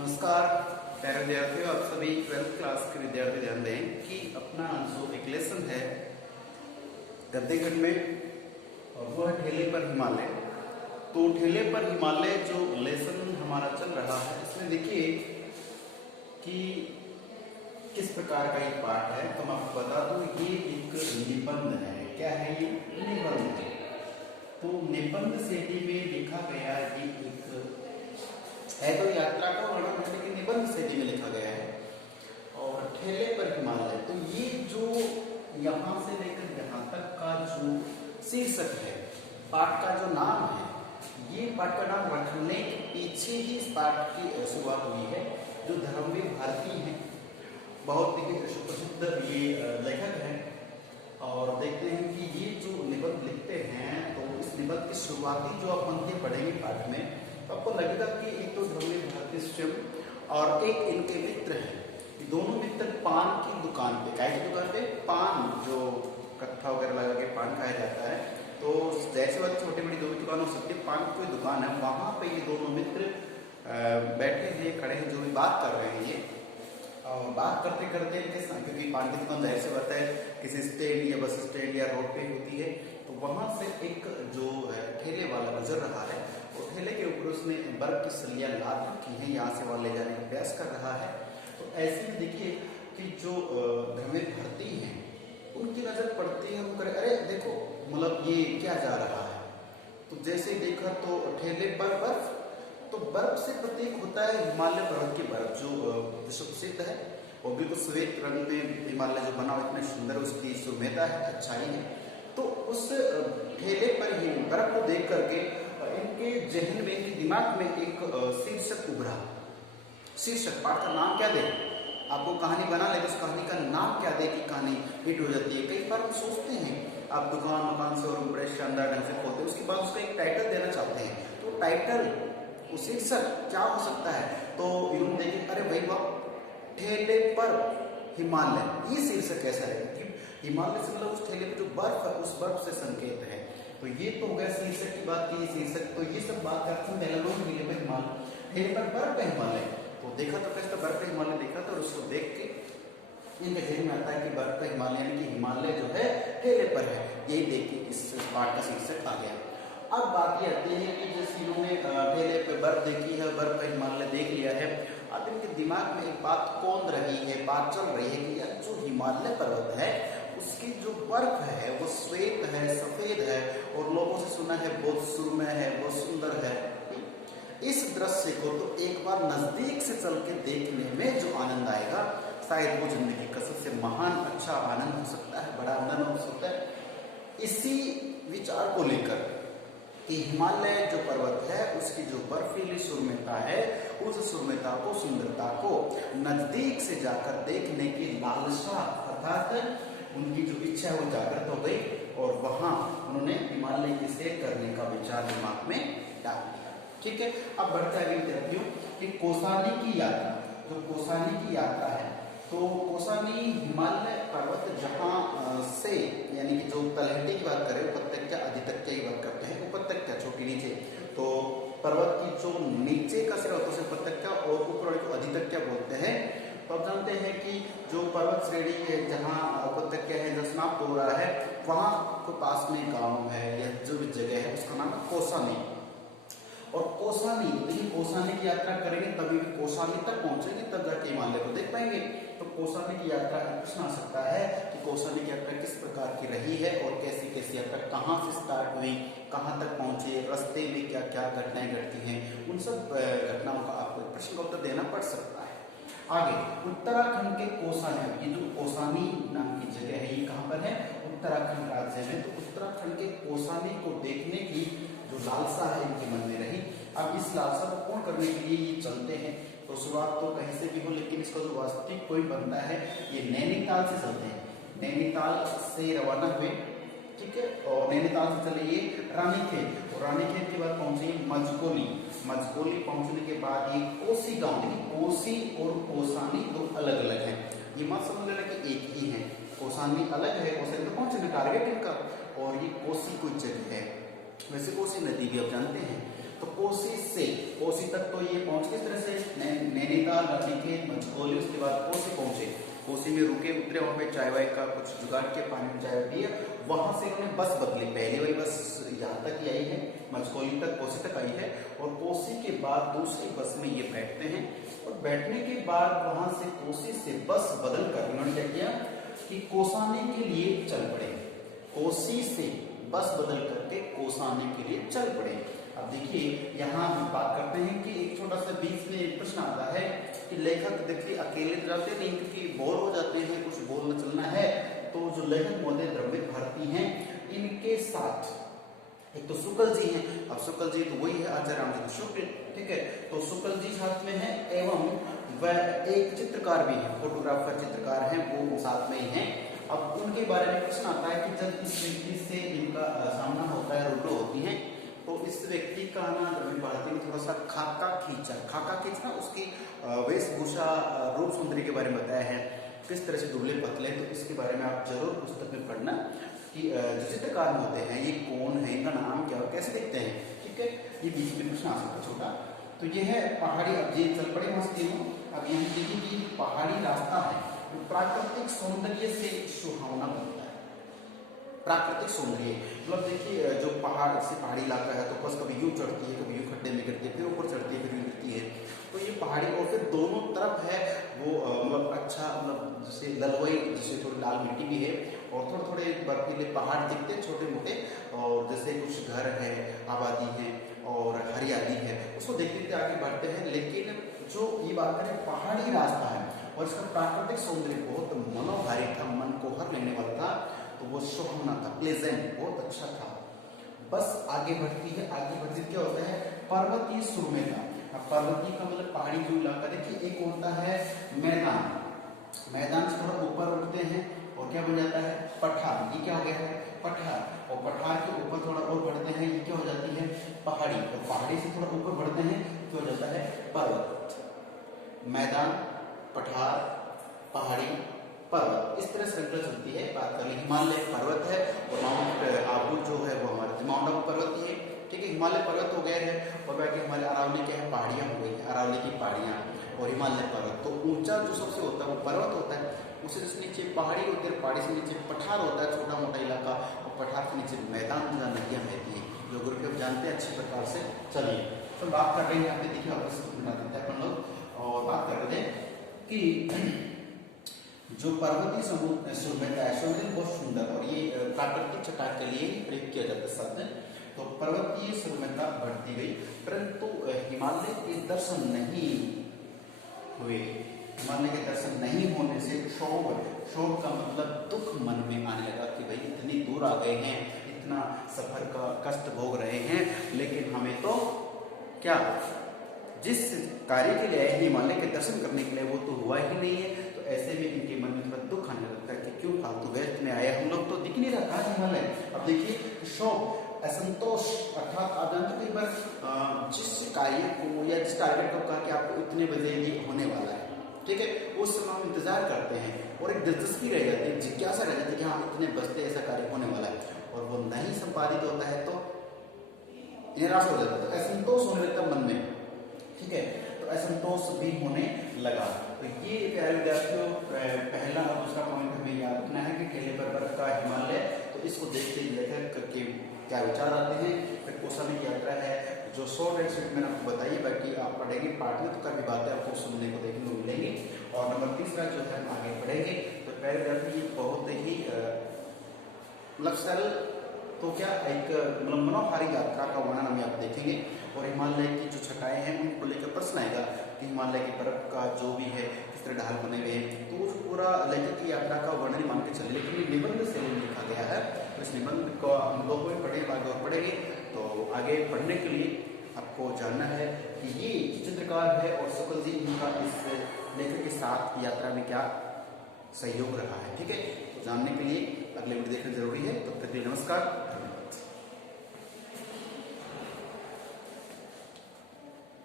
नमस्कार प्यारे विद्यार्थियों, आप सभी 12th क्लास के विद्यार्थी ध्यान दें कि अपना जो एक लेसन है गद्देगढ़ में और वो है ठेले पर हिमालय। तो ठेले पर हिमालय जो लेसन हमारा चल रहा है इसमें देखिए कि किस प्रकार का एक पाठ है। तो मैं आपको बता दूं ये एक निबंध है। क्या है ये? निबंध है। तो निबंध शैली में लिखा गया ये एक है। तो यात्रा का वर्णन है लेकिन निबंध शैली में लिखा गया है। और ठेले पर हिमालय, तो ये जो यहाँ से लेकर यहाँ तक का जो शीर्षक है, पाठ का जो नाम है, ये पाठ का नाम रखने के पीछे ही इस पाठ की शुरुआत हुई है। जो धर्मवीर भारती हैं, बहुत ही सुप्रसिद्ध ये लेखक हैं। और देखते हैं कि ये जो निबंध लिखते हैं तो इस निबंध की शुरुआती जो आप पंक्ति पढ़ेंगे पाठ में तो आपको लगेगा कि एक तो धर्मवीर भारती स्वयं और एक इनके मित्र हैं। दोनों मित्र पान की दुकान पे, काय की दुकान पे पान, जो कट्ठा वगैरह लगा के पान खाया जाता है, तो जैसे बात छोटी बड़ी दो दुकान हो सकती है, पान की कोई दुकान है, वहां पे ये दोनों मित्र बैठे हैं, खड़े हैं, जो भी बात कर रहे हैं ये। और बात करते करते क्योंकि पान की दुकान जाहिर से बात है किसी स्टैंड या बस स्टैंड या रोड पे होती है, तो वहां से एक जो ठेले वाला गुजर रहा है, वो ठेले के ऊपर उसने बर्फ की सलियां लाद रखी है, यहाँ से वहां ले जाने का प्रयास कर रहा है। तो ऐसे में देखिए कि जो धर्मवीर भारती हैं उनकी नजर पड़ती है, वो करे अरे देखो मतलब ये क्या जा रहा है। तो जैसे देखा तो ठेले पर बर्फ, तो बर्फ से प्रतीक होता है हिमालय पर्वत की बर्फ, जो विश्व प्रसिद्ध है। और बिल्कुल श्वेत रंग में हिमालय जो बना हुआ इतने सुंदर, उसकी सुमेधा है, अच्छाई है। तो उस ठेले पर ही बर्फ को देख करके इनके जहन में, इनके दिमाग में एक शीर्षक उभरा। शीर्षक पाठ का नाम क्या दे, आपको कहानी बना ले तो उस कहानी का नाम क्या दे कि कहानी हिट हो जाती है। कई बार हम सोचते हैं आप दुकान से और बड़े शानदार ढंग से खोलते हैं, उसके बाद उसका एक टाइटल देना चाहते हैं, तो टाइटल वो शीर्षक क्या हो सकता है। तो यूं देखिए अरे भाई वाह, ठेले पर हिमालय, ये शीर्षक कैसा है कि हिमालय से मतलब उस ठेले पर जो बर्फ है उस बर्फ से संकेत है। तो ये तो हो गया शीर्षक की बात की, शीर्षक तो ये सब बात करते हैं पहले लोग ठेले पर हिमालय, ठेले पर बर्फ है हिमालय। तो देखा तो कैसे बर्फ का हिमालय देखा था, और उसको देख के इनके जहन में आता है कि बर्फ का हिमालय यानी कि हिमालय जो है ठेले पर है। यही देख के इस पाठ का शीर्षक आ गया। अब बात ये आती है कि जैसे इन्होंने ठेले पे बर्फ देखी है, बर्फ का हिमालय देख लिया है, अब इनके दिमाग में एक बात कौंध रही है, बात चल रही है कि यार जो हिमालय पर्वत है उसकी जो बर्फ है वो श्वेत है, सफेद है, और लोगों से सुना है बहुत सुरमय है, बहुत सुंदर है। इस दृश्य को तो एक बार नजदीक से चल के देखने में जो आनंद आएगा, शायद वो जिंदगी का सबसे महान अच्छा आनंद हो सकता है, बड़ा आनंद हो सकता है। इसी विचार को लेकर कि हिमालय जो पर्वत है उसकी जो बर्फीली सुरम्यता है, उस सुरम्यता को, सुंदरता को नजदीक से जाकर देखने की लालसा अर्थात उनकी जो इच्छा है वो जागृत हो गई, और वहां उन्होंने हिमालय की सैर करने का विचार दिमाग में डाल दिया। ठीक है, अब बढ़ता है विद्यार्थियों कि कौसानी की यात्रा। जो कौसानी की यात्रा है, तो कौसानी हिमालय पर्वत जहाँ से, यानी कि जो तलहटी की बात करें, उपत्यका अधित्यक्या की बात करते हैं, उपत्यका छोटी नीचे, तो पर्वत की जो नीचे का सिरा होता है उसे उपत्यका और ऊपर को अधित्यक्या बोलते हैं। तो आप जानते हैं कि जो पर्वत श्रेणी है जहाँ उपत्यका है, जो समाप्त हो रहा है, वहां को पास में गाँव है या जो भी जगह है उसका नाम है कौसानी। और कौसानी, देखिए कौसानी की यात्रा करेंगे तभी कौसानी तक पहुंचेंगे, तब जाके हिमालय को देख पाएंगे। तो कौसानी की यात्रा का प्रश्न आ सकता है कि कौसानी की यात्रा किस प्रकार की रही है और कैसी कैसी यात्रा कहाँ से स्टार्ट हुई, कहाँ तक पहुंचे, रास्ते में क्या क्या घटनाएं घटती हैं, उन सब घटनाओं का आपको प्रश्न का उत्तर देना पड़ सकता है। आगे उत्तराखंड के कौसानी, ये जो कौसानी नाम की जगह है ये कहाँ पर है? उत्तराखंड राज्य में। तो उत्तराखंड के कौसानी को देखने की जो लालसा है इनके मन में रही। अब इस लालसा को पूर्ण करने के लिए ये चलते हैं। तो शुरुआत तो कहीं से भी हो, लेकिन इसका जो वास्तविक पॉइंट बनता है ये नैनीताल से चलते हैं। नैनीताल से रवाना हुए, ठीक है, और नैनीताल से चले ये रानीखेत, और रानीखेत के बाद पहुंचे मजकोली। मजकोली पहुंचने के बाद ये कोसी गांव, कोसी और कौसानी दो अलग अलग हैं। ये मत समझ लेना कि एक ही है, कौसानी अलग है, कौसानी तो पहुंचने टारगेट इनका, और ये कोसी कोई जगह है। वैसे कोसी नदी भी आप जानते हैं। तो कोसी तक तो ये पहुंच किस तरह से नैनीताल, नंदीखेत, मंचकोली, उसके बाद कोसी पहुंचे। कोसी में रुके उतरे, वहां पे चाय वाय का कुछ जुगाड़ के पानी में चाय पिए, वहां से उन्होंने बस बदली। पहले वही बस यहाँ तक ही आई है, मंचकोली तक, कोसी तक आई है, और कोसी के बाद दूसरी बस में ये बैठते हैं। और बैठने के बाद वहां से कोसी से बस बदल कर उन्होंने क्या किया कि कोसाने के लिए चल पड़े। कोसी से बस बदल करके कोसाने के लिए चल पड़े। अब देखिए यहाँ हम बात करते हैं कि एक छोटा सा बीच में एक प्रश्न आता है कि लेखक देखिए अकेले जाते नहीं, क्योंकि बोर हो जाते हैं, कुछ बोलना चलना है, तो जो लेखक महोदय द्रविड़ भारती हैं, इनके साथ एक तो शुक्ल जी हैं। अब शुक्ल जी तो वही है आचार्य रामचंद्र शुक्ल, ठीक है, तो शुक्ल जी साथ में है, एवं वह एक चित्रकार भी है, फोटोग्राफर चित्रकार हैं, वो साथ में ही हैं। अब उनके बारे में प्रश्न आता है कि जब इस व्यक्ति से इनका सामना होता है, रूबरू होती है, तो इस व्यक्ति का ना द्रविड़ भारती में थोड़ा सा खाका खींचना, उसकी वेशभूषा, रूप सौंदर्य के बारे में बताया है, किस तरह से दुबले पतले, तो इसके बारे में आप जरूर पुस्तक में पढ़ना कि जो चित्रकार होते हैं ये कौन है, इनका नाम क्या है, कैसे दिखते हैं, ठीक है। ये बीच में प्रश्न आ सकता है छोटा। तो ये है पहाड़ी, अब ये चल पड़े वहां से। अब यहाँ देखिए कि पहाड़ी रास्ता है, प्राकृतिक सौंदर्य से सुहावना बनता है। प्राकृतिक सौंदर्य मतलब देखिए जो पहाड़ से पहाड़ी इलाका है, तो बस कभी यूं चढ़ती है, कभी यूं खड्डे में गिरती है, फिर ऊपर चढ़ती है, फिर यूं गिरती है, तो ये पहाड़ी, और फिर दोनों तरफ है वो मतलब अच्छा, मतलब जैसे ललवई, जैसे थोड़ी लाल मिट्टी भी है, और थोड़े थोड़े बर्फीले पहाड़ दिखते हैं छोटे मोटे, और जैसे कुछ घर है, आबादी है और हरियाली है, उसको देखते देखते आगे बढ़ते हैं। लेकिन जो ये बात करें पहाड़ी रास्ता है और इसका प्राकृतिक सौंदर्य बहुत मनोहारी था, मन को हर लेने वाला था, तो वो सुहावना था, प्लेजेंट, बहुत अच्छा था। बस आगे बढ़ती है, आगे बढ़ती क्या होता है, पर्वतीय सुरम्यता। अब पर्वतीय का मतलब पहाड़ी जो इलाका, देखिए एक होता है मैदान, मैदान से थोड़ा ऊपर उठते हैं और क्या बन जाता है, पठार। ये क्या हो गया है, पठार, और पठार के ऊपर थोड़ा और बढ़ते हैं, ये क्या हो जाती है, पहाड़ी, और पहाड़ी से थोड़ा ऊपर बढ़ते हैं तो हो जाता है पर्वत। मैदान, पठार, पहाड़ी, पर्वत, इस तरह श्रृंखला चलती है। बात करें हिमालय पर्वत है, और माउंट आबू जो है वो हमारे माउंट आबू पर्वत ही है, ठीक है। हिमालय पर्वत हो गए हैं, और बाकी हमारे अरावली क्या है, पहाड़ियाँ हो गई, अरावली की पहाड़ियाँ, और हिमालय पर्वत। तो ऊंचा जो सबसे होता है वो पर्वत होता है, उससे जैसे नीचे पहाड़ी होती है, पहाड़ी से नीचे पठार होता है, छोटा मोटा इलाका, और पठार से नीचे मैदान जहाँ नदियाँ बहती हैं, ज्योग्राफी आप जानते हैं अच्छी प्रकार से। चलिए तो बात कर रहे हैं यहाँ पे, देखिए वापस बना देते हैं अपन लोग, और बात कर रहे थे कि जो पर्वतीय सुरम्यता है, सुरम्यता बहुत सुंदर, और ये प्राकृतिक चट्टान के लिए प्रयोग किया जाता है शब्द। तो पर्वतीय सुरम्यता बढ़ती गई, परंतु हिमालय के दर्शन नहीं हुए। हिमालय के दर्शन नहीं होने से क्षोभ का मतलब दुख मन में आने लगा कि भाई इतनी दूर आ गए हैं, इतना सफर का कष्ट भोग रहे हैं, लेकिन हमें तो क्या, जिस कार्य के लिए आए हिमालय के दर्शन करने के लिए, वो तो हुआ ही नहीं है। तो ऐसे में इनके मन में थोड़ा दुख आने लगता है कि क्यों फालतू व्यस्त में आए हम लोग, तो दिख नहीं रहा था हिमालय। अब देखिए क्षोभ, असंतोष, अर्थात आप जानते कई बार जिस कार्य को या जिस टारगेट को कहा कि आपको इतने बजे ये होने वाला है, ठीक है, उस समय हम इंतजार करते हैं और एक दिलचस्पी रह जाती है, जिज्ञासा रह जाती है कि हाँ इतने बजते ऐसा कार्य होने वाला है, और वो नहीं संपादित होता है तो निराश हो जाता है, तो असंतोष होने लगता है मन में, ठीक है। तो असंतोष भी होने लगा। तो ये प्यारे विद्यार्थियों पहला और दूसरा पॉइंट हमें याद रखना है कि ठेले पर बर्फ का हिमालय, तो इसको देखते ही लेखक के क्या विचार आते हैं। फिर कौसानी की यात्रा है, जो शॉर्ट एंड स्वीट मैंने आपको बताइए, बाकी आप पढ़ेंगे पार्ट में तो काफी बातें आपको सुनने को देखने को मिलेंगी। और नंबर तीसरा जो है हम आगे बढ़ेंगे, तो प्यारे विद्यार्थी बहुत ही सरल, तो क्या एक मतलब मनोहारी यात्रा का वर्णन हम यहाँ देखेंगे, और हिमालय की जो छटाएं हैं उनको लेकर प्रश्न आएगा कि हिमालय की बर्फ का जो भी है किस तरह ढाल बने हुए हैं, तो वो पूरा लेखक की यात्रा का वर्णन मान के चले। लेकिन ये निबंध से लिखा गया है, तो इस निबंध को हम लोग को पढ़े, आगे और पढ़ेंगे। तो आगे पढ़ने के लिए आपको जानना है कि ये चित्रकार है और शुक्ल जी, इनका इस लेखक के साथ यात्रा में क्या सहयोग रहा है, ठीक है। तो जानने के लिए अगले वीडियो देखना जरूरी है। तो फिर नमस्कार।